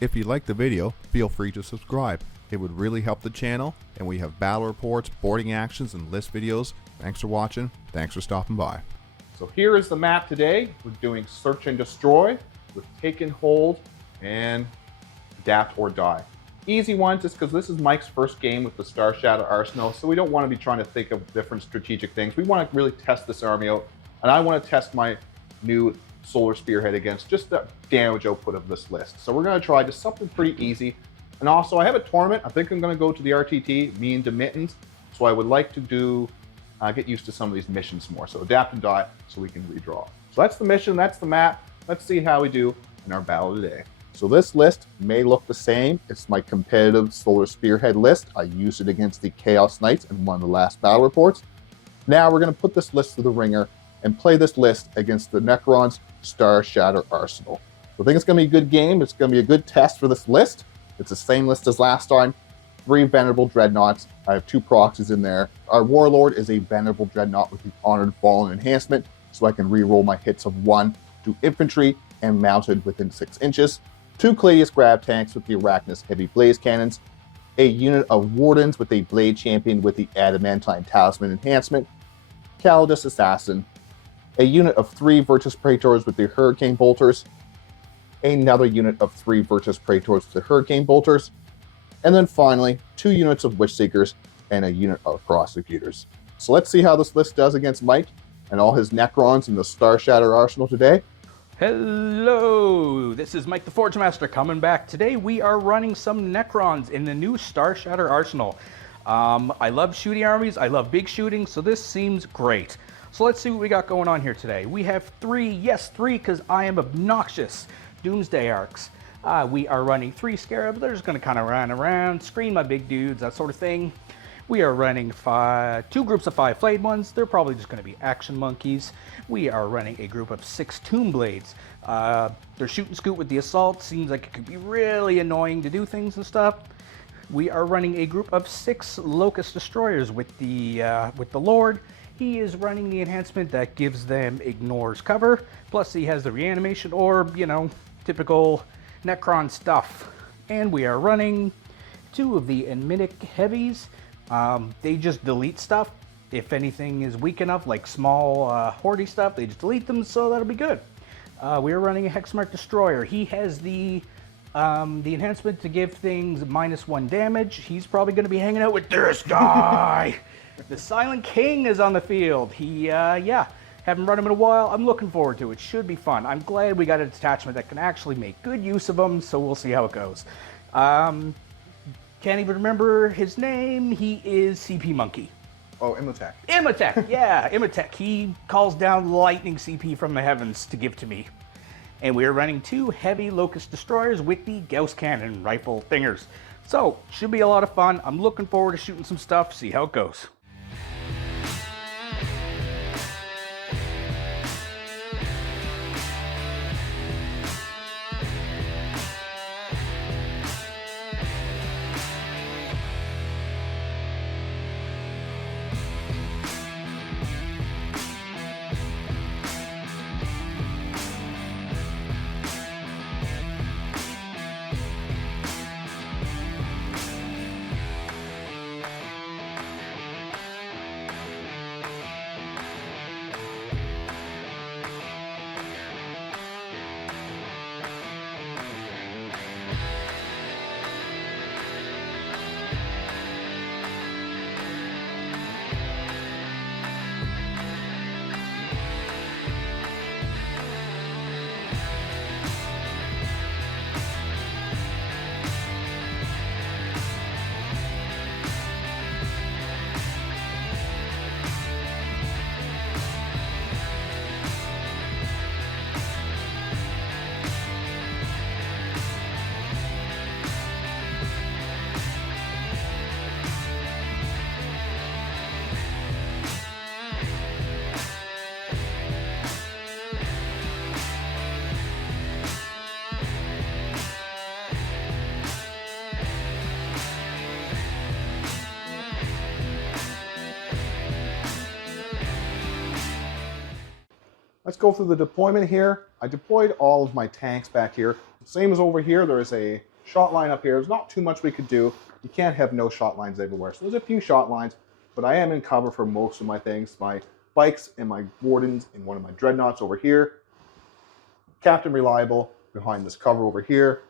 If you liked the video, feel free to subscribe. It would really help the channel, and we have battle reports, boarding actions, and list videos. Thanks for watching. Thanks for stopping by. So here is the map today. We're doing Search and Destroy with Take and Hold and Adapt or Die. Easy one, just because this is Mike's first game with the Starshatter Arsenal, so we don't want to be trying to think of different strategic things. We want to really test this army out, and I want to test my new Solar Spearhead against just the damage output of this list. So we're going to try just something pretty easy. And also, I have a tournament. I think I'm going to go to the RTT, me and Demittens. So I would like to do, get used to some of these missions more. So adapt and die so we can redraw. So that's the mission, that's the map. Let's see how we do in our battle today. So this list may look the same. It's my competitive Solar Spearhead list. I used it against the Chaos Knights in one of the last battle reports. Now we're going to put this list through the ringer and play this list against the Necrons Starshatter Arsenal. So I think it's going to be a good game. It's going to be a good test for this list. It's the same list as last time. 3 Venerable Dreadnoughts. I have 2 proxies in there. Our Warlord is a Venerable Dreadnought with the Honored Fallen enhancement, so I can re-roll my hits of 1 to infantry and mounted within 6 inches. 2 Cladius Grab Tanks with the Arachnus Heavy Blaze Cannons. A unit of Wardens with a Blade Champion with the Adamantine Talisman enhancement. Calidus Assassin. A unit of 3 Virtus Praetors with the Hurricane Bolters, another unit of 3 Virtus Praetors with the Hurricane Bolters, and then finally 2 units of Witch Seekers and a unit of Prosecutors. So let's see how this list does against Mike and all his Necrons in the Starshatter Arsenal today. Hello, this is Mike the Forge Master coming back. Today we are running some Necrons in the new Starshatter Arsenal. I love shooting armies, I love big shooting, so this seems great. So let's see what we got going on here today. We have 3, yes 3, because I am obnoxious, Doomsday Arcs. We are running 3 Scarabs. They're just going to kind of run around, screen my big dudes, that sort of thing. We are running 2 groups of 5 Flayed ones. They're probably just going to be action monkeys. We are running a group of 6 Tomb Blades. They're shoot and scoot with the Assault. Seems like it could be really annoying to do things and stuff. We are running a group of 6 Locust Destroyers with the Lord. He is running the enhancement that gives them ignores cover, plus he has the reanimation orb, you know, typical Necron stuff. And we are running 2 of the Enmitic Heavies. They just delete stuff. If anything is weak enough, like small hoardy stuff, they just delete them, so that'll be good. We are running a Hexmark Destroyer. He has the enhancement to give things -1 damage. He's probably going to be hanging out with this guy. The Silent King is on the field. Yeah, haven't run him in a while. I'm looking forward to it. Should be fun. I'm glad we got a detachment that can actually make good use of him, so we'll see how it goes. Can't even remember his name. He is CP Monkey. Oh, Imhotep. Imhotep, yeah, Imhotep. He calls down lightning CP from the heavens to give to me. And we're running 2 heavy Locust Destroyers with the Gauss Cannon rifle thingers. So, should be a lot of fun. I'm looking forward to shooting some stuff, see how it goes. Let's go through the deployment here. I deployed all of my tanks back here. Same as over here, there is a shot line up here. There's not too much we could do. You can't have no shot lines everywhere. So there's a few shot lines, but I am in cover for most of my things. My bikes and my wardens and one of my dreadnoughts over here. Captain Reliable behind this cover over here.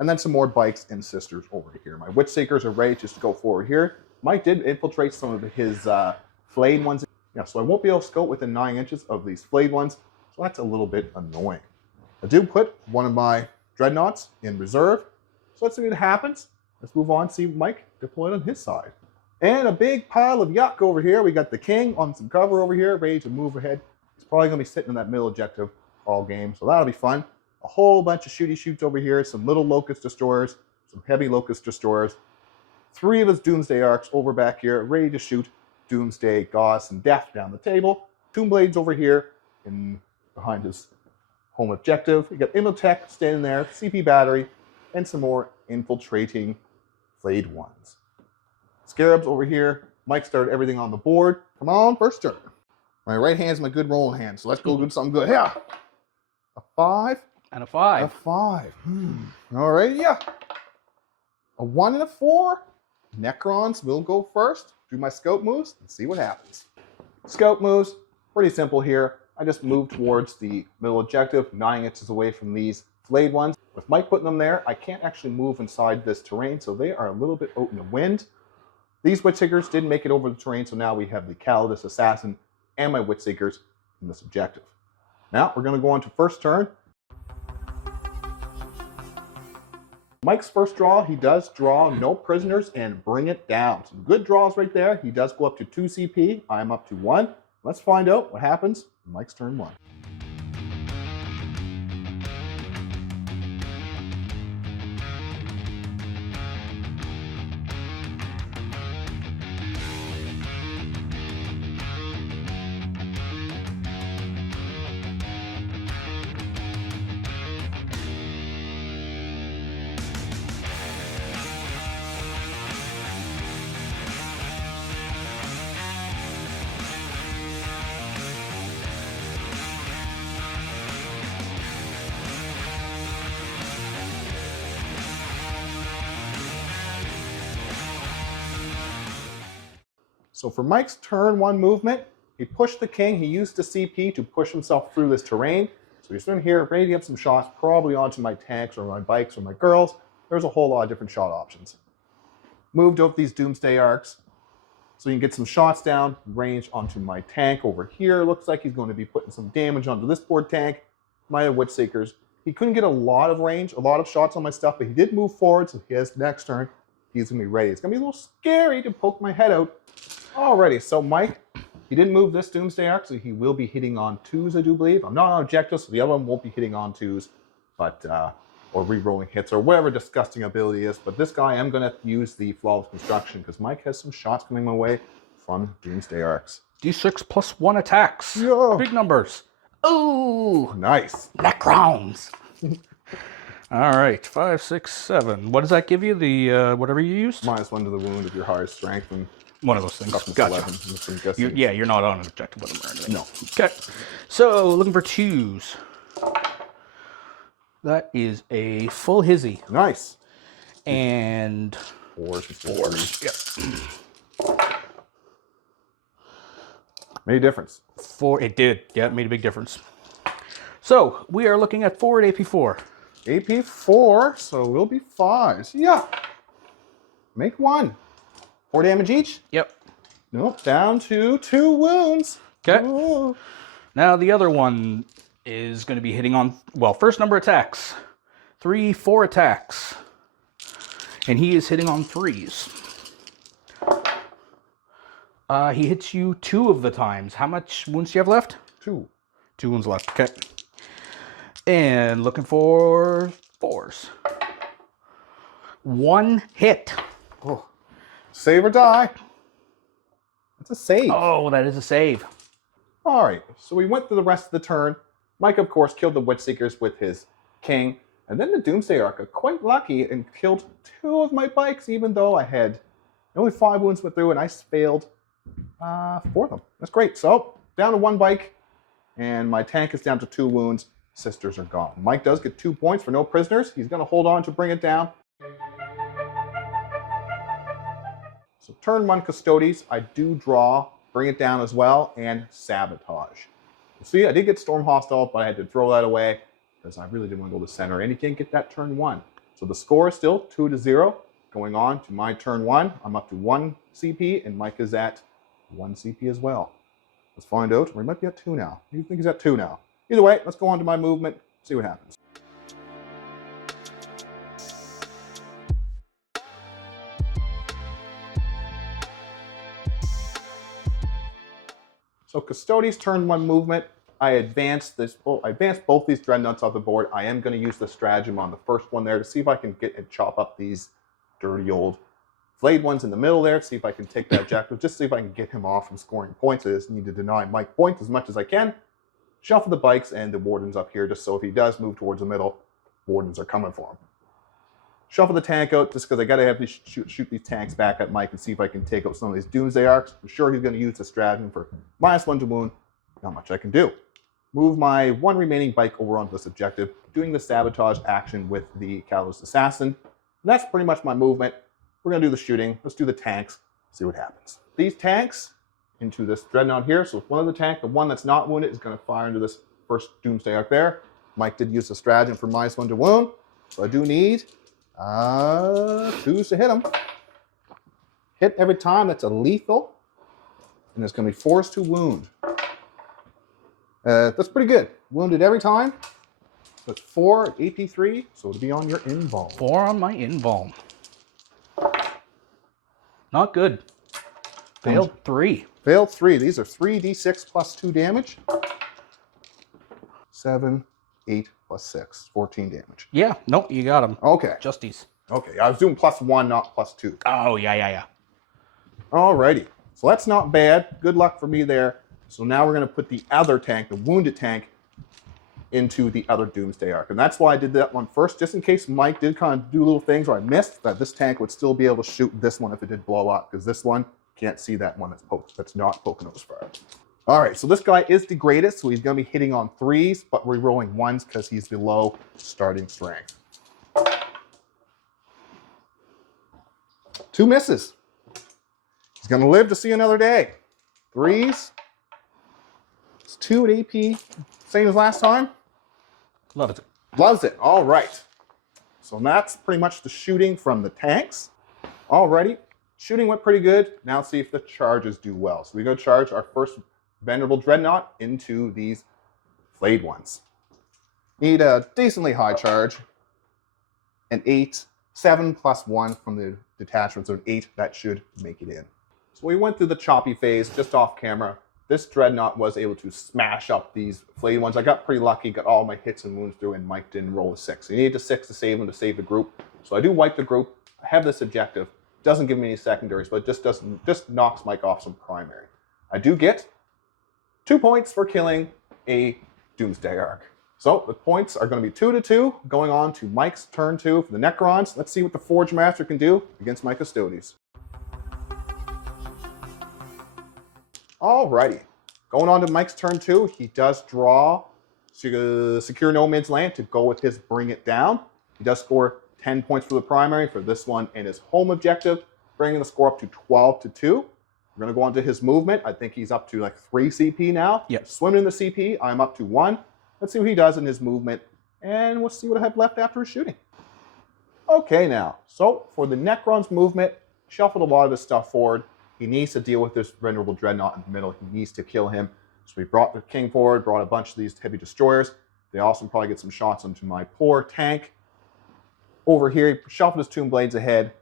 And then some more bikes and sisters over here. My Witchseekers are ready just to go forward here. Mike did infiltrate some of his flayed ones. Yeah, so I won't be able to scope within 9 inches of these flayed ones. So that's a little bit annoying. I do put one of my dreadnoughts in reserve. So let's see what happens. Let's move on, see Mike deployed on his side. And a big pile of yuck over here. We got the king on some cover over here, ready to move ahead. He's probably going to be sitting in that middle objective all game, so that'll be fun. A whole bunch of shooty shoots over here, some little locust destroyers, some heavy locust destroyers. 3 of his Doomsday Arcs over back here, ready to shoot Doomsday, Gauss, and Death down the table. Tomb Blades over here behind his home objective. We got Imotech standing there, CP battery, and some more infiltrating flayed ones. Scarabs over here. Mike started everything on the board. Come on, first turn. My right hand's my good rolling hand, so let's go do something good. Yeah. A 5. And a 5. A 5. All right, yeah. A 1 and a 4. Necrons will go first. Do my scout moves and see what happens. Scout moves, pretty simple here. I just move towards the middle objective, 9 inches away from these flayed ones. With Mike putting them there, I can't actually move inside this terrain, so they are a little bit out in the wind. These Witchseekers didn't make it over the terrain, so now we have the Custodes Assassin and my Witchseekers in this objective. Now we're going to go on to first turn. Mike's first draw, he does draw no prisoners and bring it down. Some good draws right there. He does go up to 2 CP. I'm up to 1. Let's find out what happens in Mike's turn 1. So for Mike's turn 1 movement, he pushed the king. He used the CP to push himself through this terrain. So he's in here, ready to get some shots, probably onto my tanks or my bikes or my girls. There's a whole lot of different shot options. Moved up these Doomsday Arcs so you can get some shots down, range onto my tank over here. Looks like he's going to be putting some damage onto this board tank. My Witchseekers. He couldn't get a lot of range, a lot of shots on my stuff, but he did move forward, so he has next turn. He's going to be ready. It's going to be a little scary to poke my head out. Alrighty, so Mike, he didn't move this Doomsday Arc, so he will be hitting on 2s, I do believe. I'm not on objectives, so the other one won't be hitting on 2s, but or re-rolling hits, or whatever disgusting ability is. But this guy, I'm going to use the Flawless Construction, because Mike has some shots coming my way from Doomsday Arcs. D6 plus 1 attacks. Yeah. Big numbers. Ooh! Nice. Necrons! All right, 5, 6, 7. What does that give you? The whatever you used? -1 to the wound of your highest strength, and one of those things. toughness Gotcha. 11. You're not on an objective with them or anything. No. Okay. So, looking for 2s. That is a full hizzy. Nice. And 4s. Yep. Made a difference. 4. It did. Yeah, it made a big difference. So, we are looking at forward AP4. AP4, so we'll be 5s. Yeah. Make 1. 4 damage each? Yep. Nope, down to 2 wounds. Okay. Ooh. Now, the other one is going to be hitting on, well, first number attacks. 3, 4 attacks. And he is hitting on 3s. He hits you 2 of the times. How much wounds do you have left? 2. 2 wounds left. Okay. And looking for 4s. 1 hit. Oh. Save or die. That's a save. Oh, that is a save. All right, so we went through the rest of the turn. Mike, of course, killed the Witchseekers with his king. And then the Doomsday Arc got quite lucky and killed 2 of my bikes, even though I had only 5 wounds went through and I failed 4 of them. That's great. So down to 1 bike. and my tank is down to 2 wounds. Sisters are gone. Mike does get 2 points for no prisoners. He's going to hold on to bring it down. So turn 1 Custodes, I do draw, bring it down as well, and sabotage. See, I did get Storm Hostile, but I had to throw that away because I really didn't want to go to center, and he can't get that turn 1. So the score is still 2-0. Going on to my turn 1, I'm up to 1 CP, and Mike is at 1 CP as well. Let's find out. We might be at 2 now. You think he's at 2 now? Either way, let's go on to my movement, see what happens. So Custodes turn 1 movement. I advanced both these dreadnoughts off the board. I am going to use the stratagem on the first one there to see if I can get and chop up these dirty old flayed ones in the middle there. See if I can take that objective. Just see if I can get him off from scoring points. I just need to deny Mike points as much as I can. Shuffle the bikes and the wardens up here, just so if he does move towards the middle, wardens are coming for him. Shuffle the tank out just because I got to have to shoot these tanks back at Mike and see if I can take out some of these Doomsday Arcs. I'm sure he's going to use the stratagem for -1 to wound. Not much I can do. Move my 1 remaining bike over onto this objective, doing the sabotage action with the Catalyst Assassin. And that's pretty much my movement. We're going to do the shooting. Let's do the tanks, see what happens. These tanks into this dreadnought here. So one of the tank, the one that's not wounded, is going to fire into this first Doomsday Arc there. Mike did use the stratagem for -1 to wound. So I do need 2s to hit him. Hit every time, that's a lethal. And it's going to be 4s to wound. That's pretty good. Wounded every time. So it's 4 AP3, so it'll be on your invuln. 4 on my invuln. Not good. Failed 3. Failed 3. These are 3d6 plus 2 damage. 7, 8 plus 6. 14 damage. Yeah, nope, you got him. Okay. Justies. Okay, I was doing +1, not +2. Oh, yeah. Alrighty. So that's not bad. Good luck for me there. So now we're going to put the other tank, the wounded tank, into the other Doomsday Arc. And that's why I did that one first, just in case Mike did kind of do little things where I missed, that this tank would still be able to shoot this one if it did blow up, because this one can't see that one that's not Poconos fire. Alright, so this guy is degraded, so he's going to be hitting on 3s, but we're rolling 1s because he's below starting strength. 2 misses. He's going to live to see another day. 3s. It's 2 at AP, same as last time. Love it. Loves it. All right. So that's pretty much the shooting from the tanks. Alrighty. Shooting went pretty good. Now let's see if the charges do well. So we go charge our first Venerable Dreadnought into these flayed ones. Need a decently high charge. An 8, 7 plus 1 from the detachment, so an 8, that should make it in. So we went through the choppy phase just off camera. This Dreadnought was able to smash up these flayed ones. I got pretty lucky, got all my hits and wounds through, and Mike didn't roll a 6. So he needed a 6 to save him, to save the group. So I do wipe the group. I have this objective. Doesn't give me any secondaries, but it just knocks Mike off some primary. I do get 2 points for killing a Doomsday Arc. So the points are going to be 2-2, going on to Mike's turn 2 for the Necrons. Let's see what the Forge Master can do against my Custodes. Alrighty, going on to Mike's turn 2. He does draw Secure No Man's Land to go with his Bring It Down. He does score 10 points for the primary for this one and his home objective, bringing the score up to 12-2. We're going to go on to his movement. I think he's up to like 3 CP now. Yep. Swimming in the CP, I'm up to 1. Let's see what he does in his movement, and we'll see what I have left after his shooting. Okay now, so for the Necron's movement, shuffled a lot of this stuff forward. He needs to deal with this Venerable Dreadnought in the middle. He needs to kill him. So we brought the King forward, brought a bunch of these heavy destroyers. They also probably get some shots into my poor tank. Over here, he shuffled his Tomb Blades ahead.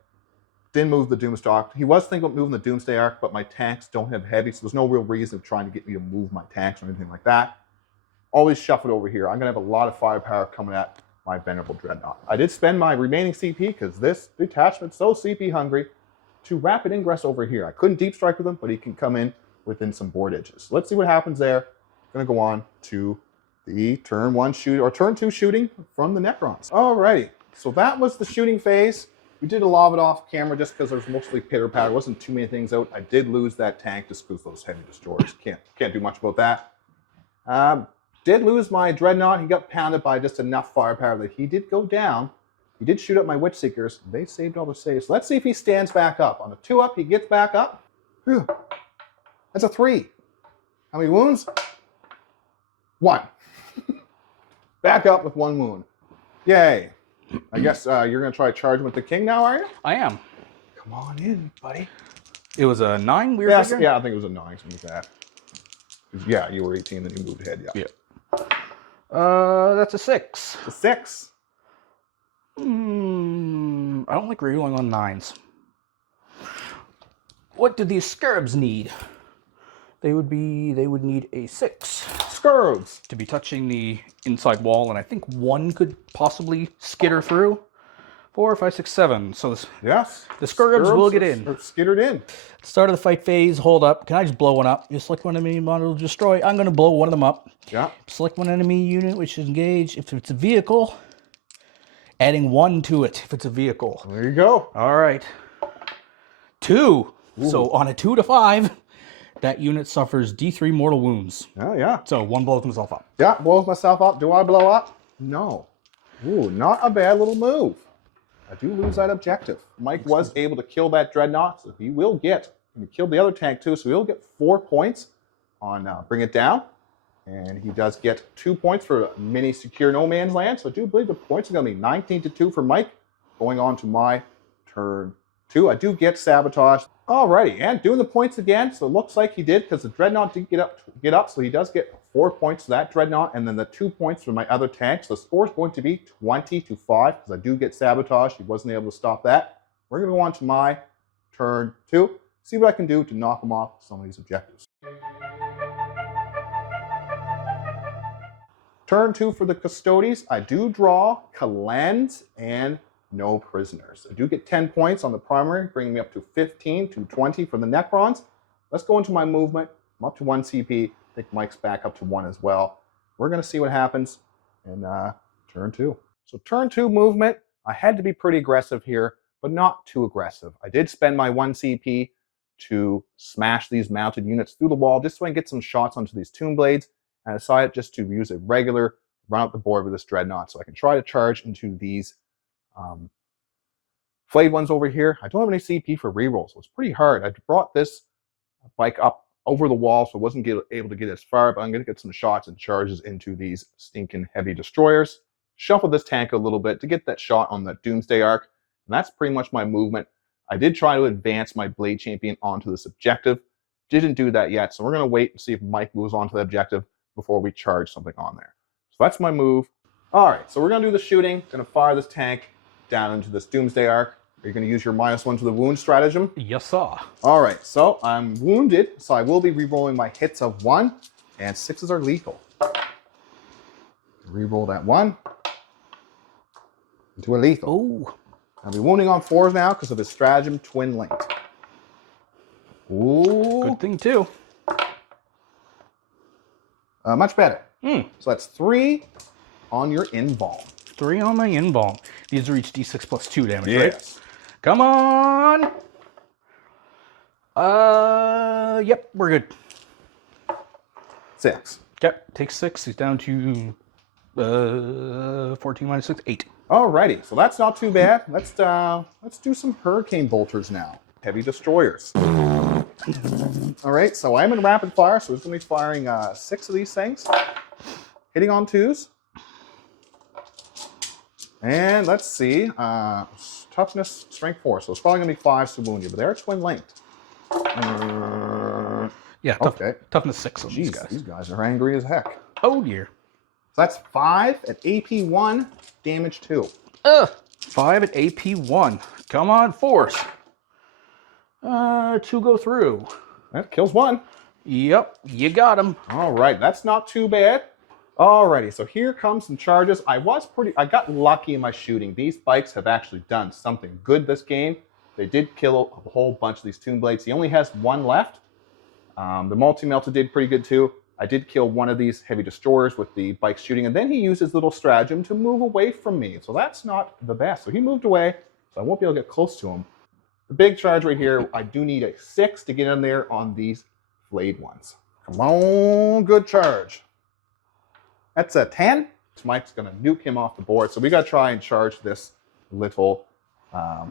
Didn't move the Doomstalk. He was thinking about moving the Doomsday Arc, but my tanks don't have heavy, so there's no real reason of trying to get me to move my tanks or anything like that. Always shuffled over here. I'm going to have a lot of firepower coming at my Venerable Dreadnought. I did spend my remaining CP, because this detachment's so CP hungry, to rapid ingress over here. I couldn't deep strike with him, but he can come in within some board edges. So let's see what happens there. I'm going to go on to the turn 1 shoot, or turn 2 shooting from the Necrons. Alrighty, so that was the shooting phase. We did a lot of it off camera just because there's mostly pitter patter. Wasn't too many things out. I did lose that tank just because those heavy destroyers. Can't do much about that. Did lose my Dreadnought. He got pounded by just enough firepower that he did go down. He did shoot up my Witch Seekers. They saved all the saves. So let's see if he stands back up. On a 2-up, he gets back up. Whew. That's a 3. How many wounds? 1. Back up with 1 wound. Yay. I guess you're going to try charging with the king now, are you? I am. Come on in, buddy. It was a 9 we were Yes, figuring? yeah, I think it was a 9, something like that. Yeah, you were 18, then you moved ahead, yeah. That's a 6. A 6. I don't like rerolling on 9s. What do these scarabs need? They would need a 6. Scarabs. To be touching the inside wall, and I think 1 could possibly skitter through. 4, 5, 6, 7. So the scarabs will get in. Skittered in. Start of the fight phase, hold up. Can I just blow one up? You select one enemy model to destroy. I'm going to blow one of them up. Yeah. Select one enemy unit which is engaged. If it's a vehicle, adding 1 to it if it's a vehicle. There you go. All right. 2. Ooh. So on a 2 to 5, that unit suffers D3 mortal wounds. Oh, yeah. So 1 blows himself up. Yeah, blows myself up. Do I blow up? No. Ooh, not a bad little move. I do lose that objective. Mike was able to kill that Dreadnought, so he will get, and he killed the other tank too, so he'll get 4 points on Bring It Down. And he does get 2 points for mini secure no man's land. So I do believe the points are going to be 19-2 for Mike. Going on to my turn 2. I do get Sabotage. Alrighty, and doing the points again. So it looks like he did, because the Dreadnought did get up. So he does get 4 points to that Dreadnought, and then the 2 points for my other tank. So the score is going to be 20-5, because I do get Sabotage. He wasn't able to stop that. We're going to go on to my turn 2. See what I can do to knock him off some of these objectives. Turn 2 for the Custodes. I do draw Cleanse and no prisoners. I do get 10 points on the primary, bringing me up to 15 to 20 for the Necrons. Let's go into my movement. I'm up to 1 CP. I think Mike's back up to 1 as well. We're going to see what happens in turn 2. So turn 2 movement, I had to be pretty aggressive here, but not too aggressive. I did spend my 1 CP to smash these mounted units through the wall just so I can get some shots onto these Tomb Blades. And I decided just to use a regular run up the board with this Dreadnought so I can try to charge into these flayed ones over here. I don't have any CP for rerolls, so it's pretty hard. I brought this bike up over the wall, so I wasn't able to get as far, but I'm going to get some shots and charges into these stinking heavy destroyers. Shuffle this tank a little bit to get that shot on the Doomsday Arc, and that's pretty much my movement. I did try to advance my Blade Champion onto this objective. Didn't do that yet, so we're going to wait and see if Mike moves on to the objective before we charge something on there. So that's my move. All right, so we're going to do the shooting. Going to fire this tank down into this Doomsday Arc. Are you going to use your -1 to the wound stratagem? Yes, sir. All right, so I'm wounded, so I will be re-rolling my hits of 1, and 6s are lethal. Re-roll that 1 into a lethal. Ooh. I'll be wounding on 4s now because of his stratagem twin linked. Ooh. Good thing, too. Much better. So that's 3 on your invuln. 3 on my invuln. These are each d6 plus 2 damage, Yes. right? Come on! Yep, we're good. 6. Yep, take 6. He's down to 14 minus 6, 8. Alrighty, so that's not too bad. Let's do some Hurricane Bolters now. Heavy destroyers. All right, so I'm in rapid fire, so it's going to be firing 6 of these things. Hitting on 2s. And let's see, toughness, strength 4. So it's probably going to be 5s to wound you, but they're twin linked. Yeah, okay. Toughness 6 on these Jeez, guys. these guys are angry as heck. Oh, dear. So that's 5 at AP 1, damage 2. 5 at AP 1. Come on, force. 2 go through. That kills 1. Yep, you got him. All right, that's not too bad. Alrighty, so here comes some charges. I got lucky in my shooting. These bikes have actually done something good this game. They did kill a whole bunch of these Tomb Blades. He only has 1 left. The Multi-Melter did pretty good too. I did kill one of these heavy destroyers with the bike shooting, and then he used his little stratagem to move away from me. So that's not the best. So he moved away, so I won't be able to get close to him. The big charge right here, I do need a 6 to get in there on these flayed ones. Come on, good charge. That's a 10. So Mike's going to nuke him off the board. So we got to try and charge this little... I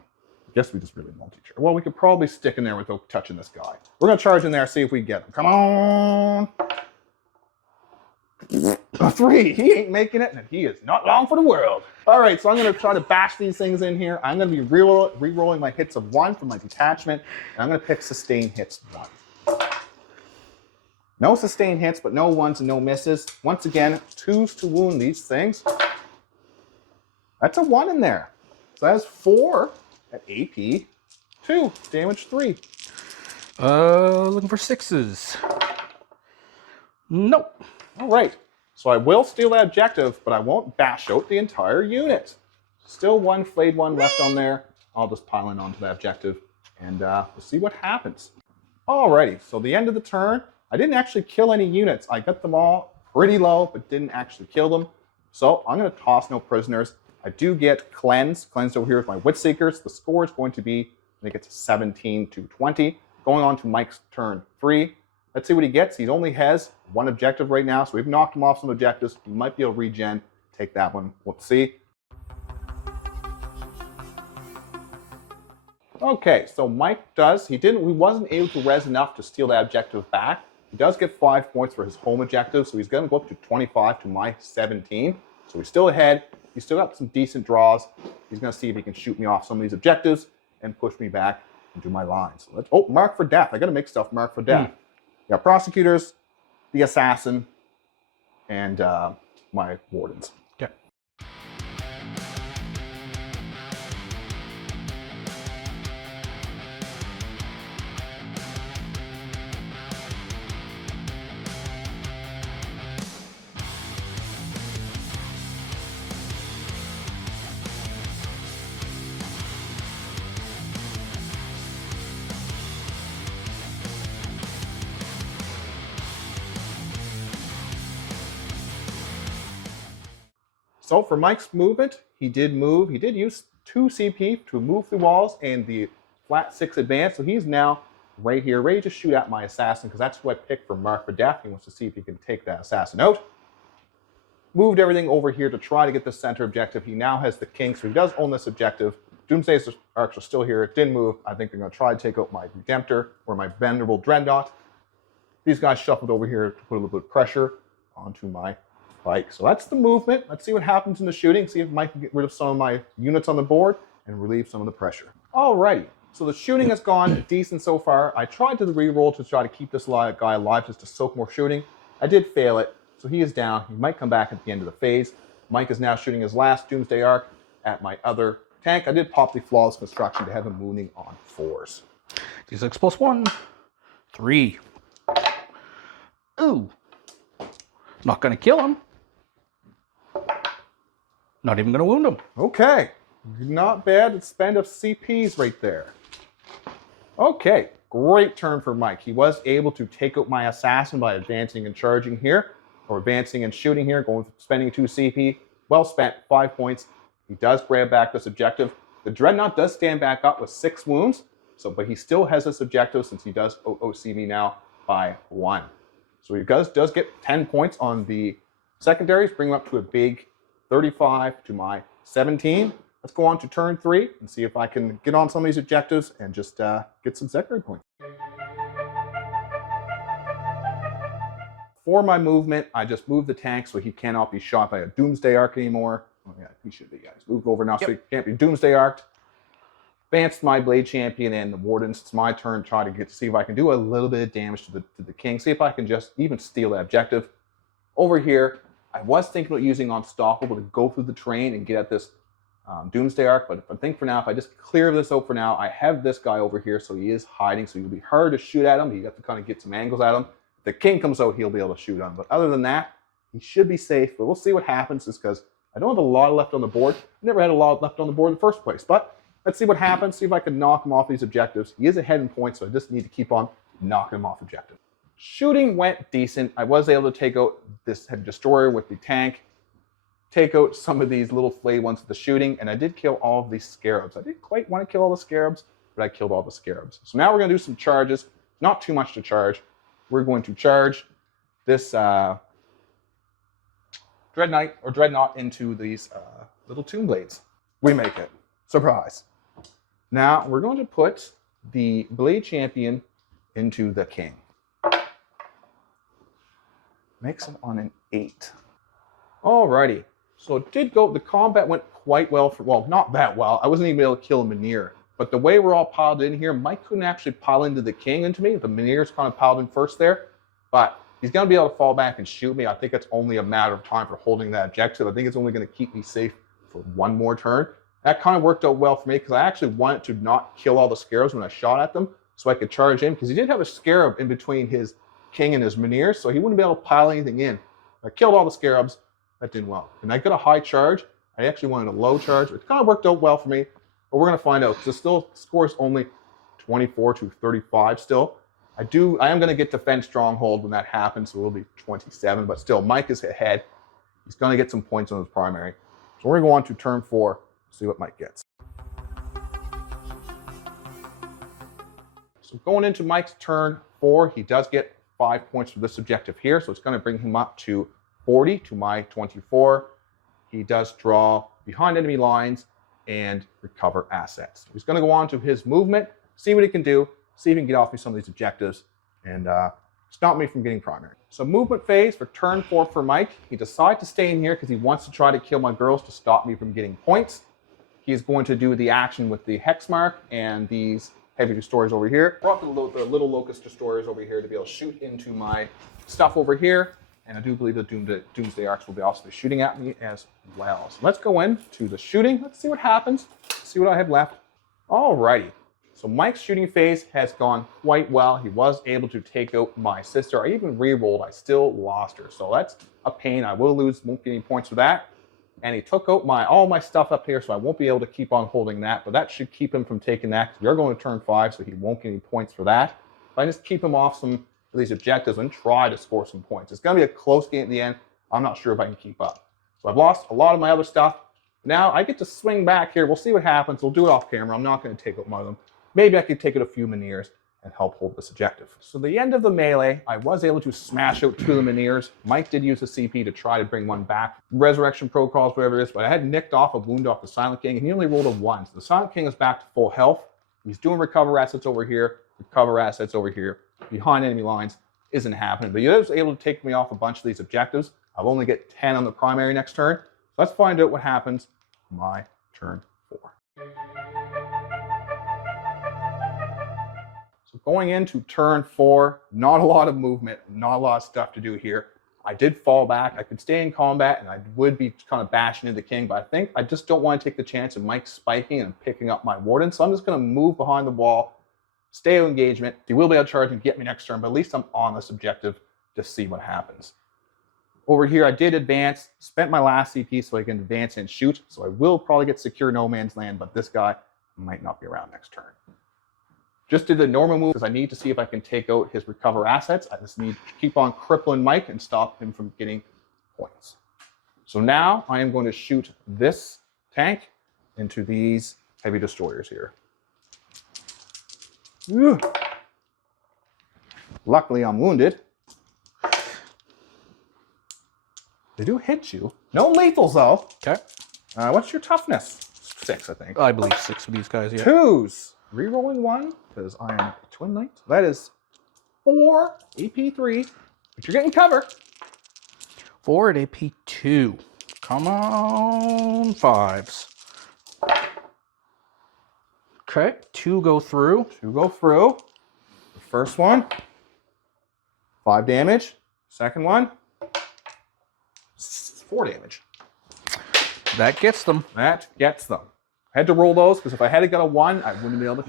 guess we just really multi-charge. Well, we could probably stick in there without touching this guy. We're going to charge in there, see if we get him. Come on. A 3. He ain't making it, and he is not long for the world. All right, so I'm going to try to bash these things in here. I'm going to be re-rolling my hits of 1 from my detachment, and I'm going to pick sustain hits 1. No sustain hits, but no ones and no misses. Once again, 2s to wound these things. That's a 1 in there. So that's 4 at AP 2, damage 3. Looking for 6s. Nope. All right. So I will steal that objective, but I won't bash out the entire unit. Still one flayed one left on there. I'll just pile in onto that objective, and we'll see what happens. Alrighty, so the end of the turn, I didn't actually kill any units. I got them all pretty low, but didn't actually kill them. So I'm going to toss no prisoners. I do get cleansed over here with my Witseekers. The score is going to be, I think it's 17 to 20. Going on to Mike's turn 3. Let's see what he gets. He only has 1 objective right now, so we've knocked him off some objectives. He might be able to regen, take that one. Let's see. Okay, so Mike he wasn't able to res enough to steal that objective back. He does get 5 points for his home objective, so he's going to go up to 25 to my 17. So he's still ahead. He's still got some decent draws. He's going to see if he can shoot me off some of these objectives and push me back into my lines. Oh, mark for death. I got to make stuff mark for death. Yeah, prosecutors, the assassin, and my wardens. Okay. So for Mike's movement, he did use 2 CP to move the walls and the flat 6 advance. So he's now right here, ready to shoot at my assassin, because that's who I picked for mark for death. He wants to see if he can take that assassin out. Moved everything over here to try to get the center objective. He now has the king, so he does own this objective. Doomsday Arcs are still here. It didn't move. I think they're going to try to take out my Redemptor or my Venerable Dreadnought. These guys shuffled over here to put a little bit of pressure onto my bike. So that's the movement. Let's see what happens in the shooting. See if Mike can get rid of some of my units on the board and relieve some of the pressure. Alrighty. So the shooting has gone decent so far. I tried to re-roll to try to keep this guy alive just to soak more shooting. I did fail it. So he is down. He might come back at the end of the phase. Mike is now shooting his last Doomsday Arc at my other tank. I did pop the Flawless Construction to have him wounding on 4s. D6 plus 1. 3. Ooh. Not going to kill him. Not even going to wound him. Okay. Not bad to spend of CPs right there. Okay. Great turn for Mike. He was able to take out my assassin by advancing and charging here, or advancing and shooting here, spending 2 CP. Well spent, 5 points. He does grab back this objective. The Dreadnought does stand back up with 6 wounds, but he still has this objective since he does OC me now by 1. So he does get 10 points on the secondaries, bring him up to a big 35 to my 17. Let's go on to turn 3 and see if I can get on some of these objectives and just get some secondary points. For my movement, I just moved the tank so he cannot be shot by a Doomsday Arc anymore. Oh yeah, he should be, guys. Moved over now so he can't be Doomsday Arced. Advanced my Blade Champion and the Wardens. It's my turn to try to see if I can do a little bit of damage to the King. See if I can just even steal the objective. Over here, I was thinking about using Unstoppable to go through the terrain and get at this Doomsday Arc, but I think for now, if I just clear this out for now, I have this guy over here, so he is hiding, so he'll be hard to shoot at him. You have to kind of get some angles at him. If the King comes out, he'll be able to shoot him. But other than that, he should be safe, but we'll see what happens, just because I don't have a lot left on the board. I never had a lot left on the board in the first place, but let's see what happens, see if I can knock him off these objectives. He is ahead in points, so I just need to keep on knocking him off objectives. Shooting went decent. I was able to take out this heavy destroyer with the tank, take out some of these little flay ones with the shooting, and I did kill all of these scarabs. I didn't quite want to kill all the scarabs, but I killed all the scarabs. So now we're going to do some charges. Not too much to charge. We're going to charge this Dreadnought into these little tomb blades. We make it. Surprise. Now we're going to put the Blade Champion into the King. Makes it on an 8. Alrighty. So it did go, the combat went quite well for, well, not that well. I wasn't even able to kill a Menhir. But the way we're all piled in here, Mike couldn't actually pile into the King into me. The Menhir's kind of piled in first there. But he's going to be able to fall back and shoot me. I think it's only a matter of time for holding that objective. I think it's only going to keep me safe for one more turn. That kind of worked out well for me because I actually wanted to not kill all the Scarabs when I shot at them so I could charge in, because he did have a Scarab in between his King and his Menhir, so he wouldn't be able to pile anything in. I killed all the Scarabs. That did well. And I got a high charge. I actually wanted a low charge. It kind of worked out well for me, but we're going to find out. The still scores only 24 to 35 still. I am going to get Defense Stronghold when that happens, so it'll be 27, but still, Mike is ahead. He's going to get some points on his primary. So we're going to go on to turn 4, see what Mike gets. So going into Mike's turn 4, he does get 5 points for this objective here, so it's going to bring him up to 40 to my 24. He does draw behind enemy lines and recover assets. He's going to go on to his movement, see what he can do, see if he can get off me some of these objectives, and stop me from getting primary. So movement phase for turn 4 for Mike. He decides to stay in here because he wants to try to kill my girls to stop me from getting points. He's going to do the action with the Hex Mark and these heavy destroyers over here. Brought the little Locust destroyers over here to be able to shoot into my stuff over here. And I do believe the Doomsday Arcs will be also shooting at me as well. So let's go into the shooting. Let's see what happens. See what I have left. Alrighty. So Mike's shooting phase has gone quite well. He was able to take out my sister. I even re-rolled. I still lost her. So that's a pain. I will lose. Won't get any points for that. And he took out all my stuff up here, so I won't be able to keep on holding that. But that should keep him from taking that, because we are going to turn 5, so he won't get any points for that. But I just keep him off some of these objectives and try to score some points. It's going to be a close game at the end. I'm not sure if I can keep up. So I've lost a lot of my other stuff. Now I get to swing back here. We'll see what happens. We'll do it off camera. I'm not going to take out one of them. Maybe I could take out a few Menhirs and help hold this objective. So the end of the melee, I was able to smash out 2 of the Menhirs. Mike did use the CP to try to bring one back. Resurrection protocols, whatever it is, but I had nicked off a wound off the Silent King, and he only rolled a 1. So the Silent King is back to full health. He's doing recover assets over here, recover assets over here, behind enemy lines. Isn't happening, but he was able to take me off a bunch of these objectives. I'll only get 10 on the primary next turn. So let's find out what happens my turn 4. So going into turn 4, not a lot of movement, not a lot of stuff to do here. I did fall back. I could stay in combat, and I would be kind of bashing into the King, but I think I just don't want to take the chance of Mike spiking and picking up my Warden, so I'm just going to move behind the wall, stay out engagement. He will be able to charge and get me next turn, but at least I'm on this objective to see what happens. Over here, I did advance, spent my last CP so I can advance and shoot, so I will probably get secure no man's land, but this guy might not be around next turn. Just did the normal move because I need to see if I can take out his recover assets. I just need to keep on crippling Mike and stop him from getting points. So now I am going to shoot this tank into these heavy destroyers here. Ugh. Luckily, I'm wounded. They do hit you. No lethals, though. Okay. What's your toughness? 6, I think. I believe 6 of these guys, yeah. 2s. Rerolling 1, because I am a Twin Knight. That is 4 AP3, but you're getting cover. 4 at AP2. Come on, 5s. Okay, 2 go through. 2 go through. The first one, 5 damage. Second one, 4 damage. That gets them. That gets them. I had to roll those because if I had got a 1, I wouldn't be able to.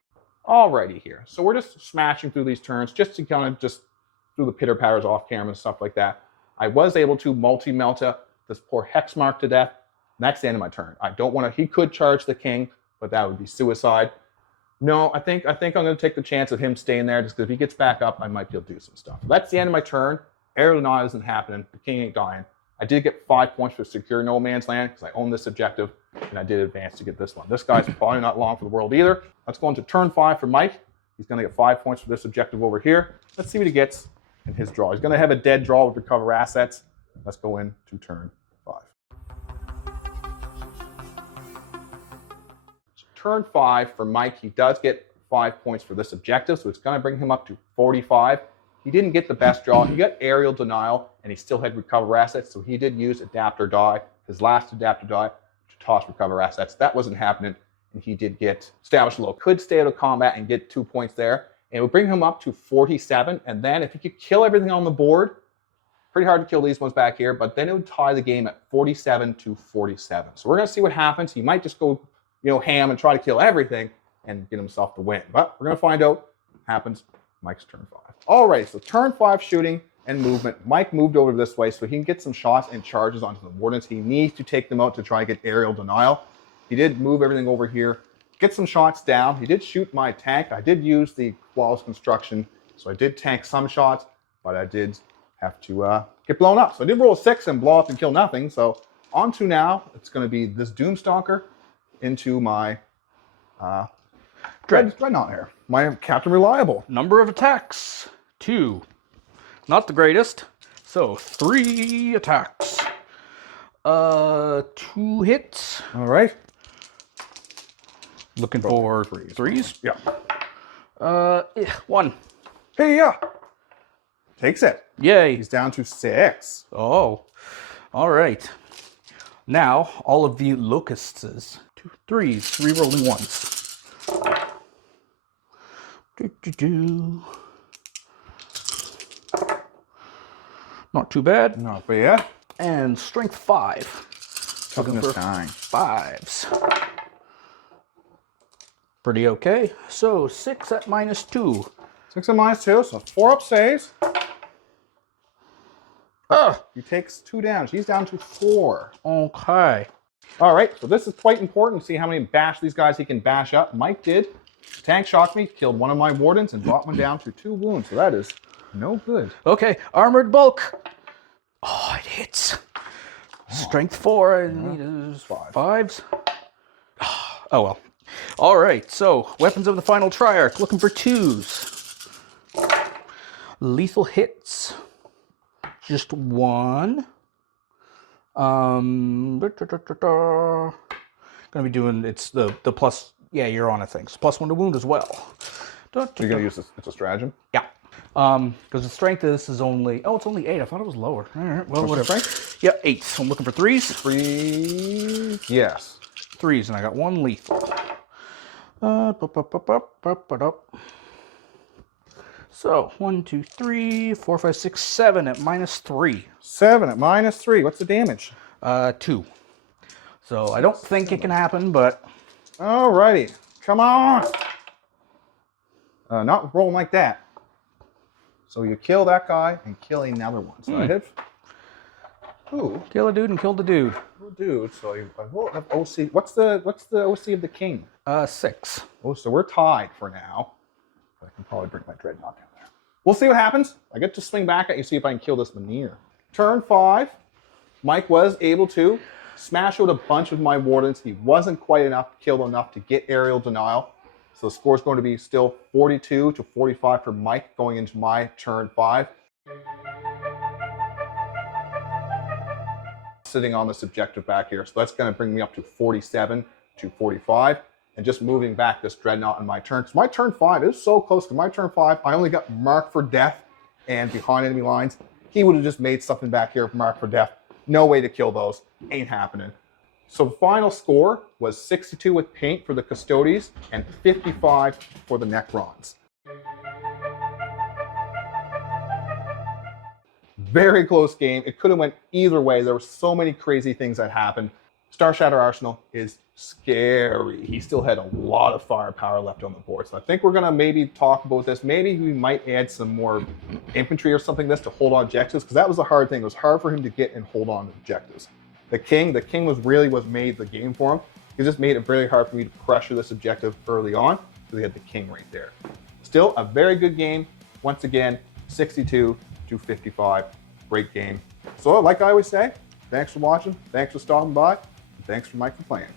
Alrighty here. So we're just smashing through these turns just to kind of just do the pitter patters off camera and stuff like that. I was able to multi-melta this poor Hexmark to death. That's the end of my turn. I don't want to. He could charge the King, but that would be suicide. No, I think I'm going to take the chance of him staying there just because if he gets back up, I might be able to do some stuff. That's the end of my turn. Aeronaut isn't happening. The King ain't dying. I did get 5 points for secure no man's land because I own this objective, and I did advance to get this one. This guy's probably not long for the world either. Let's go into turn 5 for Mike. He's going to get 5 points for this objective over here. Let's see what he gets in his draw. He's going to have a dead draw with recover assets. Let's go into turn 5. turn 5 for Mike, he does get 5 points for this objective, so it's going to bring him up to 45. He didn't get the best draw. He got aerial denial, and he still had recover assets, so he did use adapt or die, his last adapt or die, to toss recover assets. That wasn't happening, and he did get established low. Could stay out of combat and get 2 points there, and it would bring him up to 47, and then if he could kill everything on the board, pretty hard to kill these ones back here, but then it would tie the game at 47 to 47. So we're going to see what happens. He might just go, ham and try to kill everything and get himself the win. But we're going to find out what happens Mike's turn 5. All right, so turn 5 shooting and movement. Mike moved over this way so he can get some shots and charges onto the Wardens. He needs to take them out to try and get aerial denial. He did move everything over here, get some shots down. He did shoot my tank. I did use the flawless construction, so I did tank some shots, but I did have to get blown up. So I did roll a 6 and blow up and kill nothing. So on to now, it's going to be this Doomstalker into my Dreadnought here. My Captain Reliable. Number of attacks, 2. Not the greatest. So 3 attacks. 2 hits. All right. Looking for threes. Yeah. 1. Hey, yeah. Takes it. Yay. He's down to 6. Oh, all right. Now, all of the locusts. 2 threes, 3 rolling ones. Not too bad. Not bad. And strength 5. Looking for time. 5s. Pretty okay. So 6 at -2. 6 and -2, so 4 up saves. He takes 2 damage. He's down to 4. Okay. All right, so this is quite important to see how many bash these guys he can bash up. Mike did. Tank shocked me, killed one of my Wardens, and brought one down to 2 wounds. So that is no good. Okay, armored bulk. Oh, it hits. Strength 4 and 5s. Oh well. All right, so weapons of the final triarch. Looking for 2s. Lethal hits. Just 1. Gonna be doing the plus. Yeah, you're on it. Things +1 to wound as well. You're gonna use this. It's a stratagem. Yeah. Because the strength of this is only. Oh, it's only 8. I thought it was lower. All right. Well, whatever. Yeah, 8. So I'm looking for 3s. 3. Yes. 3s, and I got 1 lethal. So 1, 2, 3, 4, 5, 6, 7 at -3. 7 at -3. What's the damage? 2. So I don't think it can happen, but Alrighty. Come on. Not rolling like that. So you kill that guy and kill another one. So I hit. Ooh. kill a dude and kill the dude. Dude. So I will have OC. What's the OC of the king? 6. Oh, so we're tied for now. I can probably bring my Dreadnought down there. We'll see what happens. I get to swing back at you, see if I can kill this Veneer. Turn 5. Mike was able to smash out a bunch of my Wardens. He wasn't quite killed enough to get aerial denial. So the score is going to be still 42 to 45 for Mike going into my turn 5. Sitting on this objective back here. So that's going to bring me up to 47 to 45. And just moving back this Dreadnought on my turn. Because my turn 5 is so close to my turn 5. I only got marked for death and behind enemy lines. He would have just made something back here marked for death. No way to kill those. Ain't happening. So the final score was 62 with paint for the Custodes and 55 for the Necrons. Very close game. It could have went either way. There were so many crazy things that happened. Starshatter Arsenal is scary. He still had a lot of firepower left on the board. So I think we're going to maybe talk about this. Maybe we might add some more infantry or something this to hold on objectives, because that was the hard thing. It was hard for him to get and hold on to objectives. The king was made the game for him. He just made it very hard for me to pressure this objective early on, because he had the king right there. Still a very good game. Once again, 62 to 55. Great game. So like I always say, thanks for watching. Thanks for stopping by. And thanks for Mike for playing.